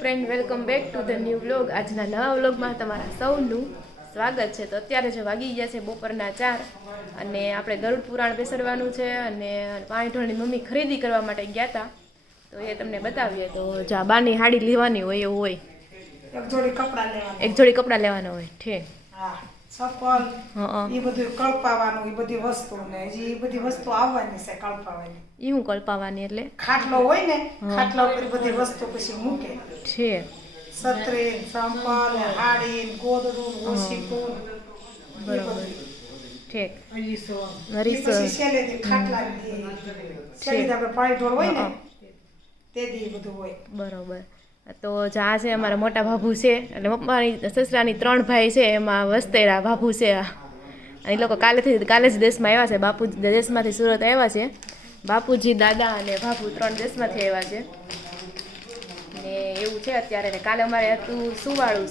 Friend, welcome back to the new vlog. આજના નવા વ્લોગમાં તમારા સૌનું સ્વાગત છે. તો અત્યારે જો વાગી ગયા છે બપોરના 4 અને આપણે ગરુડ પુરાણ બેસાડવાનું છે અને પાણી ઢોળની મમ્મી ખરીદી કરવા માટે ગયા હતા, તો એ તમને બતાવીએ. તો જો આ બાની હાડી લેવાની હોય એવું હોય, એક જોડી કપડાં લેવાના હોય. ઠીક, ચપ્પલ, એ બધું કળપાવાનું, એ બધી વસ્તુ ને એ બધી વસ્તુ આવવાની છે કળપાવાની. એ હું કલ્પાવાની એટલે ખાટલો હોય ને, ખાટલા ઉપર બધી વસ્તુ પછી મૂકે છે. છત્રી, ચંપલ, હાડી, ગોદડું, ઓશીકું, બરોબર. ઠીક, પછી સેલેથી ખાટલાની સેલેથી આપણે પાણી ઢોળ હોય ને તે દી બધું હોય. બરોબર. તો જા છે અમારા મોટા બાબુ છે, એટલે પપ્પાની સસરાની 3 ભાઈ છે, એમાં વસ્તેરા બાબુ છે. એ લોકો કાલે જ દેશમાં આવ્યા છે. બાપુ દેશમાંથી સુરત આવ્યા છે. બાપુજી, દાદા અને બાબુ 3 દેશમાંથી આવ્યા છે ને એવું છે અત્યારે. ને કાલે અમારે હતું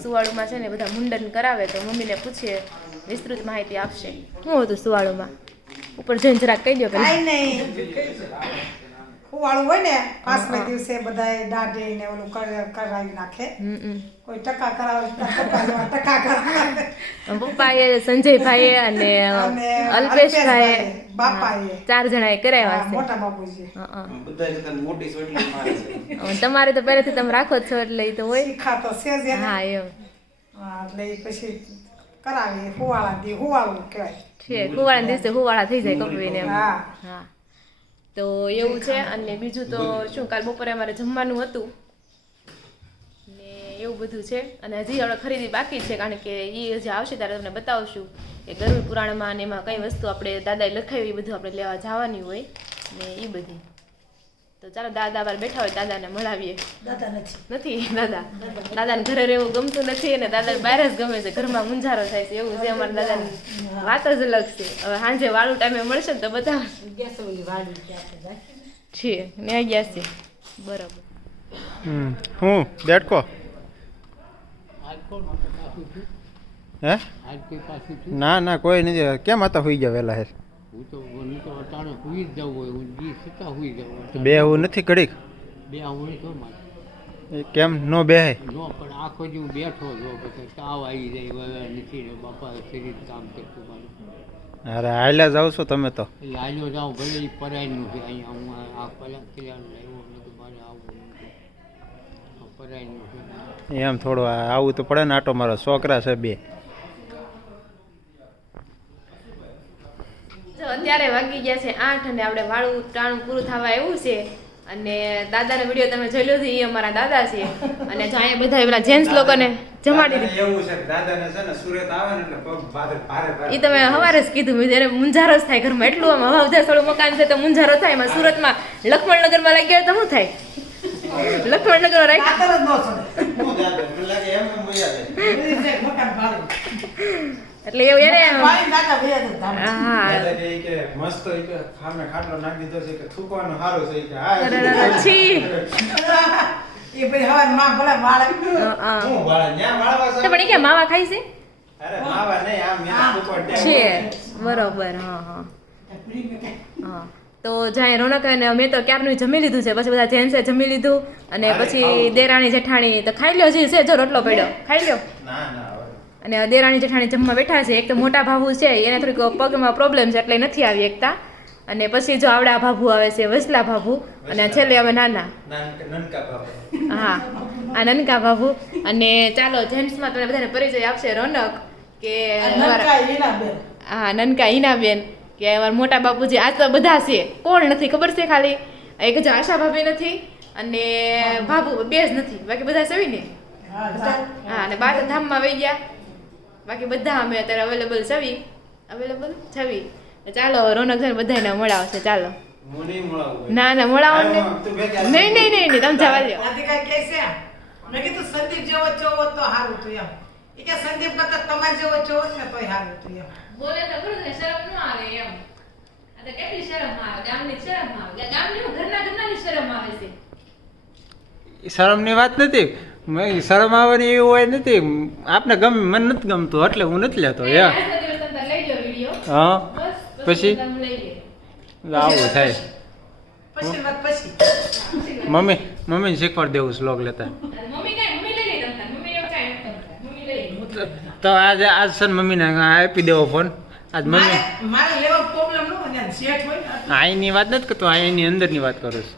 સુવાળુમાં છે ને બધા મુંડન કરાવે, તો મમ્મીને પૂછીએ, વિસ્તૃત માહિતી આપશે. શું હતું સુવાળુમાં? ઉપર જઈને જરાક કહી દો. કાંઈ નહીં, ફુવાળું હોય ને 5મે દિવસે બધાય દાઢે ને ઓલું કરાવી નાખે. કોઈ ટકા કરાવે, ટકા કરાવે. પપ્પાએ, સંજયભાઈ અને અલ્પેશભાઈ, બાપાએ 4 જણાએ કરાવ્યા છે. મોટા બાપુજી તમારે તો પહેલેથી તમે રાખો જ છો એટલે એ તો હોય. શીખા તો છે જ. હા એમ. એટલે એ પછી કરાવી ફુવાળા દી હુવાળું કહેવાય છે. હુવાળા દિવસે હુવાળા થઈ જાય કપવીને એમ. હા હા, તો એવું છે. અને બીજું તો શું, કાલ બપોરે અમારે જમવાનું હતું ને એવું બધું છે. અને હજી આપણે ખરીદી બાકી છે, કારણ કે એ હજી આવશે ત્યારે તમને બતાવશું કે ગરુડ પુરાણમાં અને એમાં કઈ વસ્તુ આપણે દાદાએ લખાવી એ બધું આપણે લેવા જવાની હોય ને એ બધી. તો ચાલો, દાદા બાર બેઠા હોય, દાદાને મળાવીએ. દાદા નથી દાદાને ઘરે રહેવું ગમતું નથી અને દાદાને બહાર જ ગમે છે. ઘરમાં મુંજારો થાય છે એવું છે. અમારા દાદાની વાત જ અલગ છે. હવે સાંજે વાળું ટાઈમે મળશે ને તો બધા છે ને ગયા છે. બરાબર. હું બેઠકો હે? ના ના કોઈ નથી. કેમ હતા હુઈ ગયા વહેલા? હે બે હું નથી ઘડીક કેમ નો બે? પણ આખો દી બેઠો છો, પછી તાવ આવી જાય નથી બાપા, શરીર કામ કરતું મારું. અરે હાલ્યા જાવ છો તમે તો? એટલે હાલ્યો જાઉં, ભલે પરાયનું છે અહીંયા. હું આ કલ્યાણ લાવ્યો નથી, મારે આવું પરાયનું છે. એમ થોડું આવું તો પડે ને. આટો મારો છોકરા છે 2. અત્યારે વાગી ગયા છે 8 અને આપણે વાળું ટાણું પૂરું થવા એવું છે. અને દાદાનો વિડીયો તમે જોઈ લો, એ અમારા દાદા છે. અને જાય બધા પેલા જેન્ટ્સ લોકોને જમાડી દીધી. એવું છે દાદાને છે ને સુરત આવે ને એટલે પગ ભારે ભારે. એ તમે સવારે જ કીધું, મેં જ્યારે મુંજારો જ થાય ઘરમાં. એટલું આમ હવા ઉજાસવાળું મકાન છે તો મુંજારો થાય. એમાં સુરતમાં લક્ષ્મણનગરમાં લાગી ગયા તો શું થાય? લક્ષ્મણનગર રાખ કાતર જ ન છોડે. હું દાદા મને લાગે એમ મકાન ભાડું એટલે એવું એને પાણી દાદા ભૈયા જ ધામ. હા દાદા કે મસ્ત કે ખામે ખાટલો નાખી દીધો છે કે થૂકવાનું સારું છે કે આ છી. એ ભાઈ હવે માં ભલે વાળે હું વાળા ન્યા વાળવા તો પણ એ કે માવા ખાઈ છે? અરે માવા નહીં, આમ મેં ઉપર છે. બરોબર. હા. તો જાય રોનક અને મેં તો ક્યારનું જમી લીધું છે. પછી બધા જેન્ટ્સે જમી લીધું અને પછી દેરાણી જેઠાણી તો ખાઈ લ્યો. હજી છે જો રોટલો પડ્યો, ખાઈ લ્યો. ના ના અને દેરાણી જેઠાણી જમવા બેઠા છે. એક તો મોટા ભાભુ છે, એને થોડીક પગમાં પ્રોબ્લેમ છે એટલે નથી આવી એકતા. અને પછી જો આવડા ભાભુ આવે છે, વસલા ભાભુ, અને છેલ્લે અમે નાના. નનકા બાબા. હા, આ નનકા ભાભુ. અને ચાલો, જેન્ટ્સમાં તમને બધાને પરિચય આપશે રોનક કે હા, નનકા હિનાબેન કે અમારા મોટા બાપુજી. આ તો બધા છે. કોણ નથી ખબર છે? ખાલી એક જ આશા ભાભી નથી અને ભાભુ 2 જ નથી, બાકી બધા સવી ને. હા, અને 12 ધામમાં વહી ગયા, બાકી બધા અમે અત્યારે અવેલેબલ છવી. ચાલો, રોનક છે બધાને મળાવશે. ચાલો. ના ના, મળાવો ને. નહીં, તમે જવા દો. રાધિકા કહે છે, મેં કીધું સંદીપ જેવો ચોવો તો સારું તું એમ. એ કે સંદીપ કરતા તમારે જેવો ચોવો ને તોય સારું તું એમ. બોલે તો ખરું ને, શરમ ન આવે એમ. આ તો કેટલી શરમ આવે, ગામની શરમ આવે. ગામની હું ઘરના શરમ આવે છે. શરમની વાત નથી. શરમ આવવાની એવી હોય નથી. આપને ગમે, મને નથી ગમતું એટલે હું નથી લેતો. હા, પછી આવું થાય. પછી મમ્મીને શીખવાડ દેવું શ્લોક લેતા. મમ્મી તો આજ છે ને મમ્મીને આપી દેવો ફોન આજ મમ્મી મારે લેવા પ્રોબ્લેમ ન હોય શેઠ હોય ને અહીંની વાત નથી કરતો અહીંની અંદરની વાત કરું છું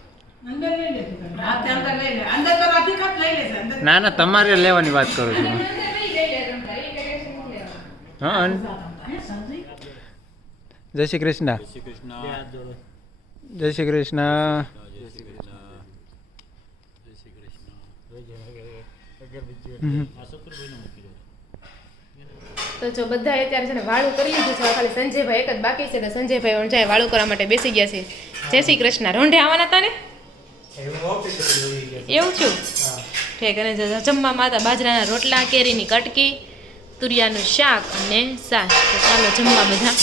અંદર લઈ લે હા તે અંદર લઈ લે અંદર તો રાતી ખાત લઈ લેશે અંદર ના ના તમારે લેવાની વાત કરું છું હા જય શ્રી કૃષ્ણ જય શ્રી કૃષ્ણ તો જો બધા અત્યારે છે ને વાળું કરી લીધું છે ખાલી સંજયભાઈ એક જ બાકી છે તો સંજયભાઈ ઊંચાઈ વાળું કરવા માટે બેસી ગયા છે જય શ્રી કૃષ્ણ રોંઢે આવવાના હતા ને એવું છું ઠીક અને જમવામાં હતા બાજરાના રોટલા કેરીની કટકી તુરિયાનું શાક અને સાસ તો ચાલો જમવા બધા